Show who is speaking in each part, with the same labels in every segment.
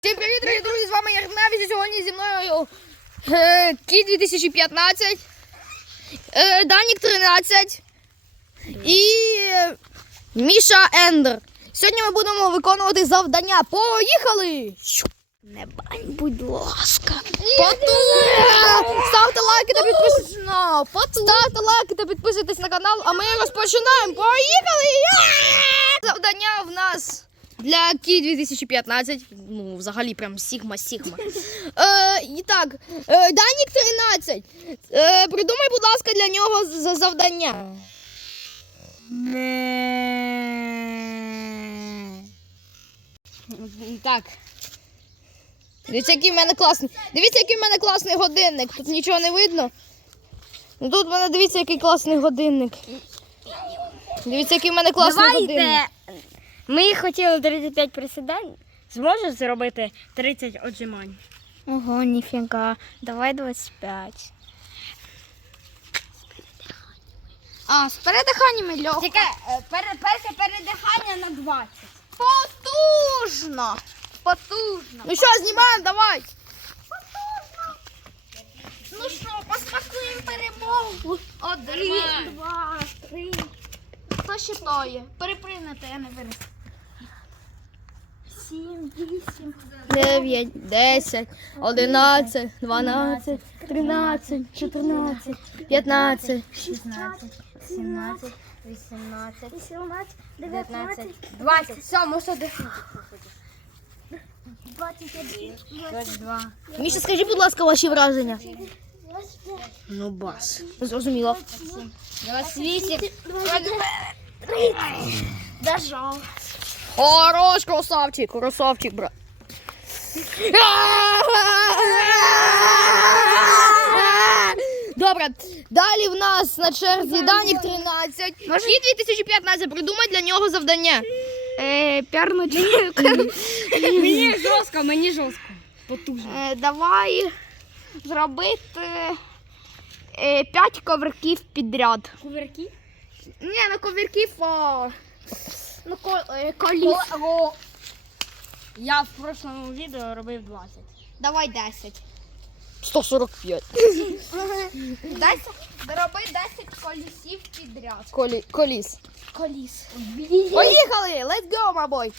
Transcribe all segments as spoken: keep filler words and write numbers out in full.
Speaker 1: Всім привіт, дорогі друзі, з вами Ярнавіч, і сьогодні зі мною е, Кіт дві тисячі п'ятнадцять, е, Данік тринадцять і е, Міша Ендер. Сьогодні ми будемо виконувати завдання. Поїхали!
Speaker 2: Не бань, будь ласка.
Speaker 1: Потужно! Ставте лайки та підписуйтесь. Ставте лайки та підписуйтесь на канал, а ми розпочинаємо. Поїхали! Завдання в нас для Кі дві тисячі п'ятнадцять. Ну, взагалі прям сігма-сігма. Е, і так, е, Данік тринадцять. Е, придумай, будь ласка, для нього з- завдання. Так. Дивіться, який в мене класний. Дивіться, який в мене класний годинник. Тут нічого не видно. Ну тут в мене дивіться, який класний годинник. Дивіться, який в мене класний годинник.
Speaker 2: Давайте. Ми хотіли тридцять п'ять присідань. Зможеш зробити тридцять отжимань? Ого, ніфіга. Давай двадцять п'ять.
Speaker 1: А, з передиханнями легко.
Speaker 2: Тільки пере, перше передихання на двадцять.
Speaker 1: Потужно.
Speaker 2: Потужно.
Speaker 1: Ну що, знімаємо, давай.
Speaker 2: Ну що, посмакуємо перемогу. Один, два, три.
Speaker 1: Хто ще тоє?
Speaker 2: Перепринути, я не виріс. Сім, вісім.
Speaker 1: дев'ять, десять, одинадцять, дванадцять, тринадцять, чотирнадцять, п'ятнадцять.
Speaker 2: шістнадцять, сімнадцять, вісімнадцять, вісімнадцять, дев'ятнадцять, двадцять. Все, можна дихати. двадцять один, двадцять два.
Speaker 1: Міша, скажи, будь ласка, ваші враження. Ну, бас. Зрозуміло.
Speaker 2: двадцять вісім. Дожав.
Speaker 1: Хорош, красавчик, красавчик, брат. Добре, далі в нас на черзі Данік тринадцять. І дві тисячі п'ятнадцять, придумай для нього завдання.
Speaker 2: Е, пярнуть. Мені жорстко, мені жорстко. Потужно.
Speaker 1: Е, давай зробити е, п'ять ковриків підряд.
Speaker 2: Кувырки?
Speaker 1: Ні, не ковриків, а ну, ко, е, коліс.
Speaker 2: Я в прошлому відео робив двадцять.
Speaker 1: Давай десять. сто сорок п'ять.
Speaker 2: десять? Зроби десять колісів підряд.
Speaker 1: Колі, коліс.
Speaker 2: Коліс.
Speaker 1: Поїхали! Let's go, my boy!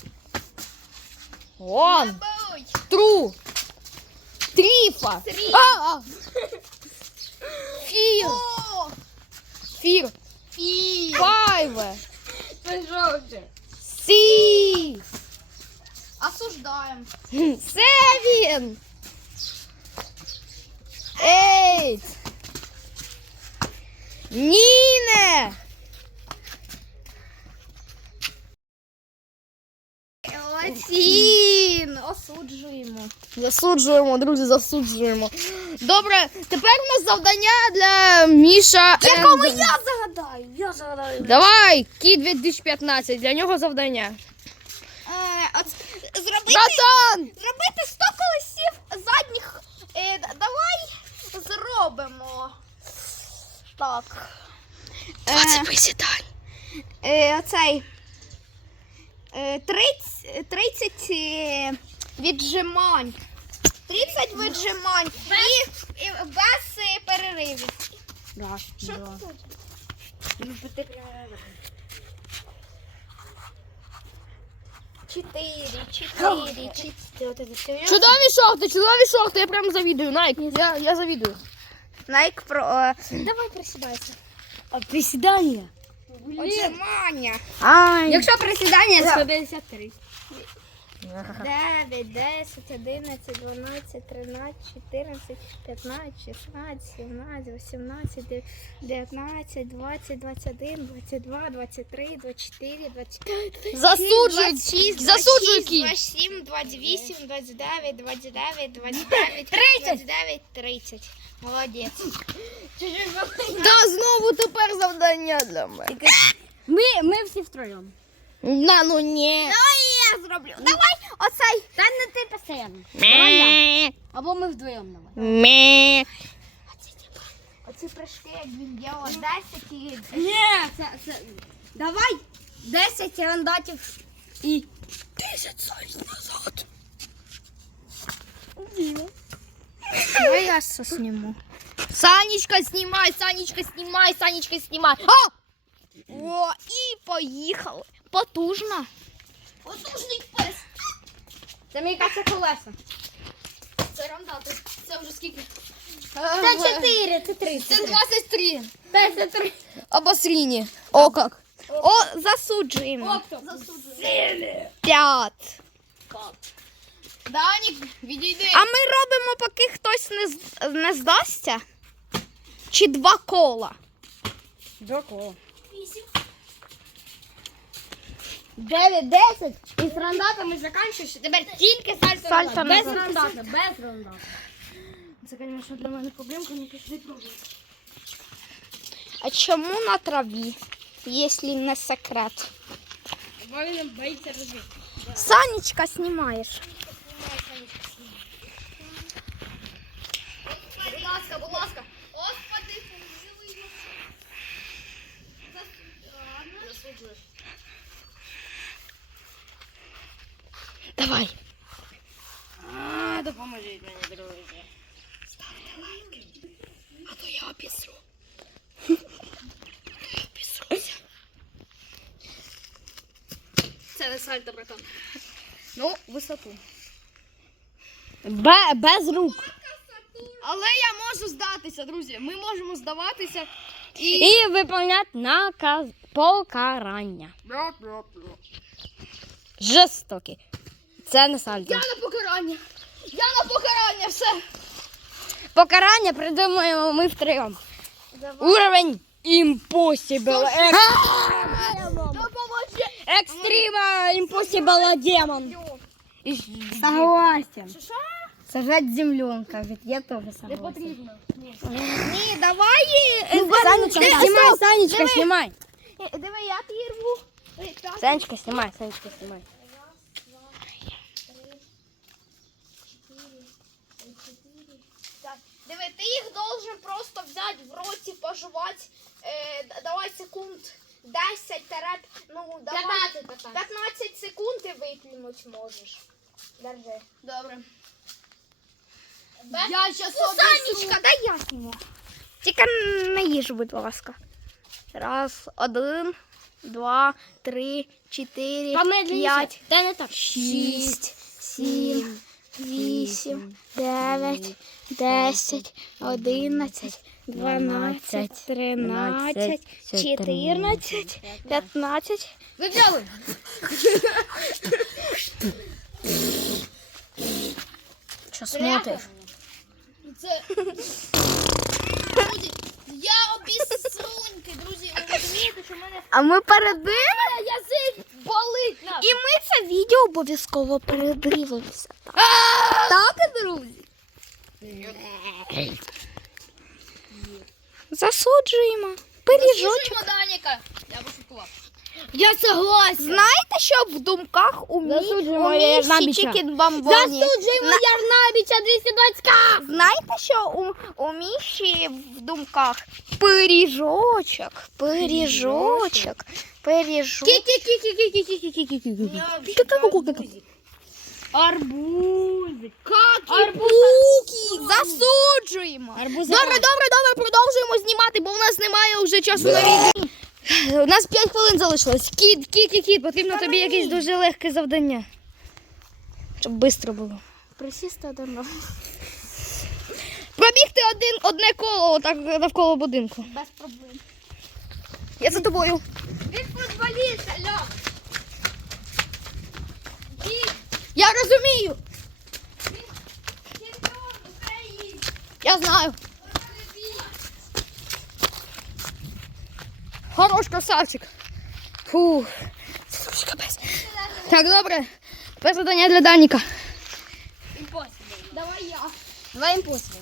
Speaker 1: One, two, тріфа,
Speaker 2: Три.
Speaker 1: а, а. Фір, фір,
Speaker 2: Фі.
Speaker 1: five,
Speaker 2: Пішов вже.
Speaker 1: six,
Speaker 2: Осуждаємо.
Speaker 1: seven, eight, Ніне,
Speaker 2: Латін. Осуджуємо.
Speaker 1: засуджуємо, друзі, засуджуємо. Добре, тепер у нас завдання для Міша.
Speaker 2: Якому
Speaker 1: Ендер.
Speaker 2: я загадаю? Я загадаю.
Speaker 1: Давай, Кіт дві тисячі п'ятнадцять, для нього завдання.
Speaker 2: Е, от, зробити,
Speaker 1: Братан!
Speaker 2: зробити сто колесів задніх. Е, д- давай зробимо. Так.
Speaker 1: двадцять присідань.
Speaker 2: Е, оцей. Е, тридцять, тридцять е, віджимань. тридцять віджимань. І, і без е, переривів.
Speaker 1: Раз,
Speaker 2: Що тут? Чотири, чотири, чотири.
Speaker 1: Чудові шорти, чудові шорти, я прям завідую. Найк, я, я завідую.
Speaker 2: Найк про. Е, давай присідайся.
Speaker 1: А присідання?
Speaker 2: Отжимання.
Speaker 1: Ай.
Speaker 2: Якщо присідання сто п'ятдесят три. дев'ять, десять, одинадцять, дванадцять, тринадцять, чотирнадцять, п'ятнадцять, шістнадцять, сімнадцять, вісімнадцять, дев'ятнадцять, двадцять, двадцять один, двадцять два, двадцять три, двадцять чотири, двадцять п'ять,
Speaker 1: Засуджуй, засуджуй, Кіт.
Speaker 2: двадцять сім, двадцять вісім, двадцять дев'ять, двадцять дев'ять, двадцять дев'ять, тридцять дев'ять, тридцять. Молодець.
Speaker 1: Та знову тепер завдання для мене.
Speaker 2: Ми, ми всі втроєм.
Speaker 1: На, ну ні.
Speaker 2: Давай я зроблю. Давай оцей. Та не ти постійно. Давай я.
Speaker 1: Мє.
Speaker 2: Або ми вдвоєм давай.
Speaker 1: Мє.
Speaker 2: Оці прыжки, як він діло десять і... Ні, це, це... Давай десять рандатів і...
Speaker 1: десять сотень назад.
Speaker 2: колеса сниму.
Speaker 1: Санечка, знімай, Санечка, знімай, Санечка, знімай. А! О, і поїхали. Потужно. Потужний пес.
Speaker 2: Це мені каже колеса.
Speaker 1: Це рандати. Це вже скільки?
Speaker 2: Це чотири, це три.
Speaker 1: Це двадцять три.
Speaker 2: Це три.
Speaker 1: Обосріні. О, як.
Speaker 2: О, засуджуємо.
Speaker 1: Засуджуємо. П'ять. Данік, відійди.
Speaker 2: А ми робимо, поки хтось не, з- не здасться? Чи два кола?
Speaker 3: Два кола.
Speaker 2: Дев'ять, десять.
Speaker 3: І з рандатами закінчуєш, тепер тільки сальто,
Speaker 2: Сальто
Speaker 3: назад. Без
Speaker 2: назад.
Speaker 3: рандата, без рандата. Це, звісно, для мене проблемка, не пішли пробувати.
Speaker 2: А чому на траві, якщо не секрет?
Speaker 3: Бо він боїться розбити.
Speaker 2: Санечка, знімаєш.
Speaker 1: Будь ласка, будь ласка. Господи, помилуй. Засуджуєш.
Speaker 2: Давай.
Speaker 3: А, допоможіть мені, друзі.
Speaker 1: А то я обісру. Це не сальто, братан. Ну, висоту.
Speaker 2: Бе, без рук.
Speaker 1: Але я можу здатися, друзі. Ми можемо здаватися і...
Speaker 2: І виконати наказ покарання. Жорстокі. Це не сальто.
Speaker 1: Я на покарання. Я на покарання, все.
Speaker 2: Покарання придумаємо ми втроєм. Уровень Impossible.
Speaker 1: Допоможи.
Speaker 2: Экстрима Impossible демон. Согласен. Сажать земленка, ведь я тоже согласен.
Speaker 1: Потрібно.
Speaker 2: Ні, давай. Санечка,
Speaker 1: Диви,
Speaker 2: снимай,
Speaker 1: стоп,
Speaker 2: Санечка,
Speaker 1: диви.
Speaker 2: снимай.
Speaker 1: Диви, я її рву. Ой, так.
Speaker 2: Санечка, снимай, Санечка, снимай.
Speaker 1: Так, диви, ти їх должен просто взяти в роті, пожувати. Е, д- давай секунд десять, ну, давай
Speaker 3: п'ятнадцять, п'ятнадцять.
Speaker 1: п'ятнадцять секунд і виплюнуть можеш. Держи. Добре. Я щас
Speaker 2: Санечка, дай я сниму. Тільки не їж, будь ласка. Раз, один, два, три, чотири, п'ять,
Speaker 3: Та не так.
Speaker 2: шість, сім, вісім, дев'ять, десять, одинадцять, дванадцять, тринадцять, чотирнадцять, п'ятнадцять.
Speaker 1: Вив'яли.
Speaker 2: Що смотриш?
Speaker 1: Це... Друзі, я обіссуньки, друзі. Ви розумієте, що в мене
Speaker 2: А ми передивимося.
Speaker 1: язик болить нас.
Speaker 2: І ми це відео обов'язково передивимося. Так, друзі? Засуджуємо. Пиріжочок.
Speaker 1: Слушаймо, Даніка. Я пошукував.
Speaker 2: Я согласен. Знаєте, що в думках у, мі...
Speaker 3: Засуджуємо
Speaker 2: у Міші
Speaker 3: Ярнабіча.
Speaker 2: Чікін-бамбоні?
Speaker 3: Засуджуємо Ярнабіча двісті двадцять.
Speaker 2: Знаєте, що у, у Міші в думках? Пиріжочок, пиріжочок, пиріжочок.
Speaker 3: Арбузи.
Speaker 2: Арбузики. Засуджуємо.
Speaker 3: Арбузи.
Speaker 1: Добре, добре, добре, продовжуємо знімати, бо в нас немає вже часу на відео. У нас п'ять хвилин залишилось. Кіт, кіт, кіт, кіт, потрібно тобі якесь дуже легке завдання. Щоб швидко було.
Speaker 2: Присісти одно.
Speaker 1: Пробігти один, одне коло отак навколо будинку.
Speaker 2: Без проблем.
Speaker 1: Я за тобою.
Speaker 2: Він футболіст, алло.
Speaker 1: Я розумію. Я знаю. Хорош, красавчик. Фух. Це трошки капець. Так, добре. Тепер завдання для Даніка.
Speaker 2: Давай я.
Speaker 3: Два імпосибли.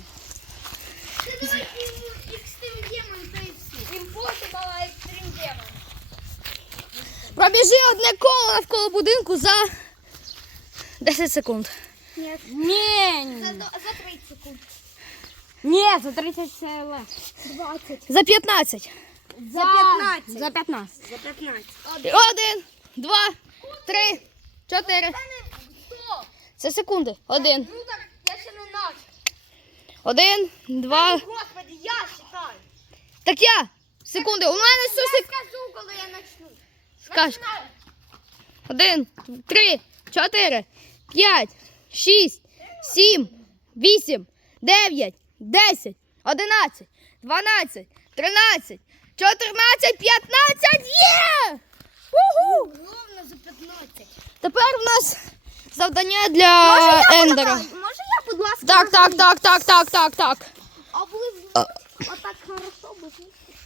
Speaker 2: Impossible Extreme Demon.
Speaker 1: Пробіжи одне коло навколо будинку за десять секунд.
Speaker 2: Ні.
Speaker 3: Ні,
Speaker 2: За, до- за тридцять секунд.
Speaker 3: ні, за тридцять це легше.
Speaker 2: двадцять.
Speaker 1: За п'ятнадцять.
Speaker 3: За п'ятнадцять. За п'ятнадцять. За п'ятнадцять.
Speaker 1: Один, два, три, чотири. Це секунди. Один.
Speaker 2: Ну так, я ще не начав.
Speaker 1: Один, два.
Speaker 3: Господи, я считаю.
Speaker 1: Так я. Секунди, у мене сусік.
Speaker 3: Скажу, коли я начну.
Speaker 1: Скаж. Один, три, чотири, п'ять, шість, сім, вісім, дев'ять, десять, одинадцять, дванадцять, тринадцять, чотирнадцять, п'ятнадцять. Є! Уху!
Speaker 3: Ровно за п'ятнадцять.
Speaker 1: Тепер у нас завдання для Ендера.
Speaker 2: Може я, будь ласка,
Speaker 1: Так, так, так, так, так, так, так.
Speaker 2: а ви отак хорошо би.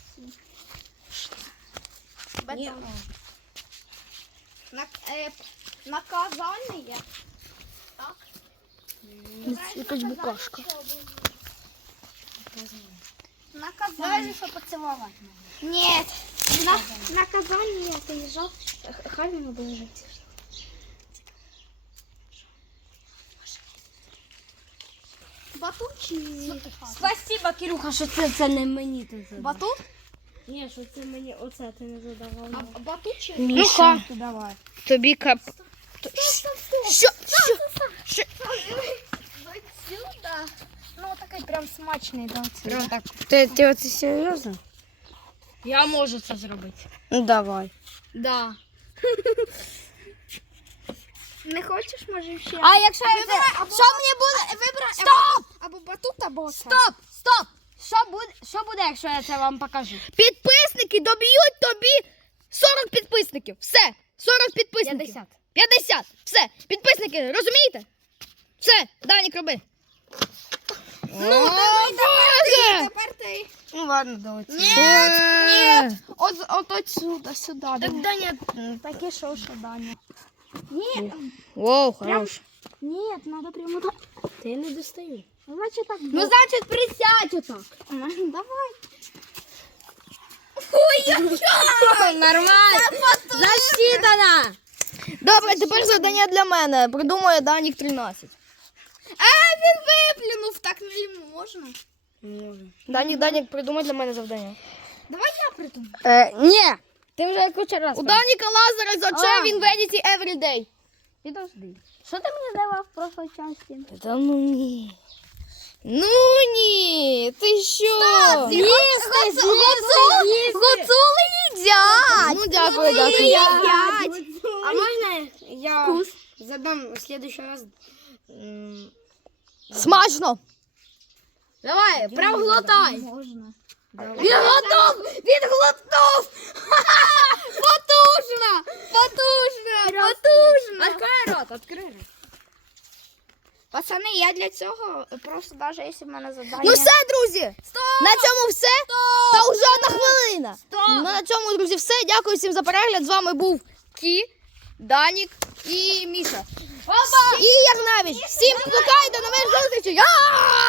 Speaker 3: Ні.
Speaker 2: На, е, наказання є. Так?
Speaker 1: Якась букашка.
Speaker 2: Наказання.
Speaker 3: що поцілувати.
Speaker 2: Ні. На, наказання є. Ти їжджав. Хай він буде жити. Батут чи...
Speaker 3: Спасибо, Кирюха, що це, це не мені ти задав.
Speaker 2: Батут?
Speaker 3: Ні, що це мені оце ти не задавав.
Speaker 2: А батут чи...
Speaker 1: Міша,
Speaker 3: Давай.
Speaker 1: тобі кап. Що? Що? Що?
Speaker 2: Сюда. Ну, такий прям смачний, да, оце.
Speaker 1: Прям так.
Speaker 3: Ти, ти оце серйозно? Я можу це зробити.
Speaker 1: Ну давай.
Speaker 3: Да.
Speaker 2: Не хочеш, може, ще?
Speaker 3: А якщо я
Speaker 2: Вибирай,
Speaker 3: це...
Speaker 2: або-
Speaker 3: Що мені буде?
Speaker 2: Вибирай
Speaker 3: Стоп!
Speaker 2: або, або батут, або це.
Speaker 3: Стоп! Стоп! Що буде, що буде, якщо я це вам покажу?
Speaker 1: Підписники доб'ють тобі сорок підписників. Все. сорок підписників.
Speaker 3: п'ятдесят.
Speaker 1: п'ятдесят. Все. Підписники, розумієте? Все. Данік, роби. Ну,
Speaker 2: Тепер ти.
Speaker 3: Ну ладно, давай.
Speaker 1: Ні,
Speaker 2: ні. От, от отсюда, сюди.
Speaker 3: Так, Даня,
Speaker 2: Таке що, що, Даня? Ні,
Speaker 1: Воу, хорош.
Speaker 2: ні, треба прямо так.
Speaker 3: ти не достаю.
Speaker 2: Значить так.
Speaker 3: Ну, значить, присядь отак.
Speaker 2: Давай.
Speaker 3: Нормально. Засчитано.
Speaker 1: Добре, тепер завдання для мене. Придумає Данік тринадцять.
Speaker 2: А, він виплюнув, так не можна.
Speaker 3: Може.
Speaker 1: Данік, Данік, придумай для мене завдання.
Speaker 2: Давай я придумаю.
Speaker 3: Е, ні. Ти вже куча раз.
Speaker 1: У Даніка лазер з очей,
Speaker 3: А.
Speaker 1: він в Едіті everyday.
Speaker 3: Підожди. Що ти мені давав в прошлій часті?
Speaker 1: Та ну ні. Ну ні, ти що?
Speaker 3: Їсти, їсти, їсти.
Speaker 1: Гуцули їдять. Ну дякую, дякую.
Speaker 3: А можна я задам в следующий раз? м,
Speaker 1: Смачно.
Speaker 3: Давай, прям глотай.
Speaker 2: Можна.
Speaker 1: Він готов! Він глотнув! Потужно! Потужно! Потужно!
Speaker 3: Открой рот, открой рот.
Speaker 2: Пацани, я для цього просто навіть якщо в мене задання.
Speaker 1: Ну все, друзі! На цьому все. Та вже одна хвилина. Ну, на цьому, друзі, все. Дякую всім за перегляд. З вами був Кі, Данік і Міша. І Ярнавіч. Всім пока і до нових зустрічей. А!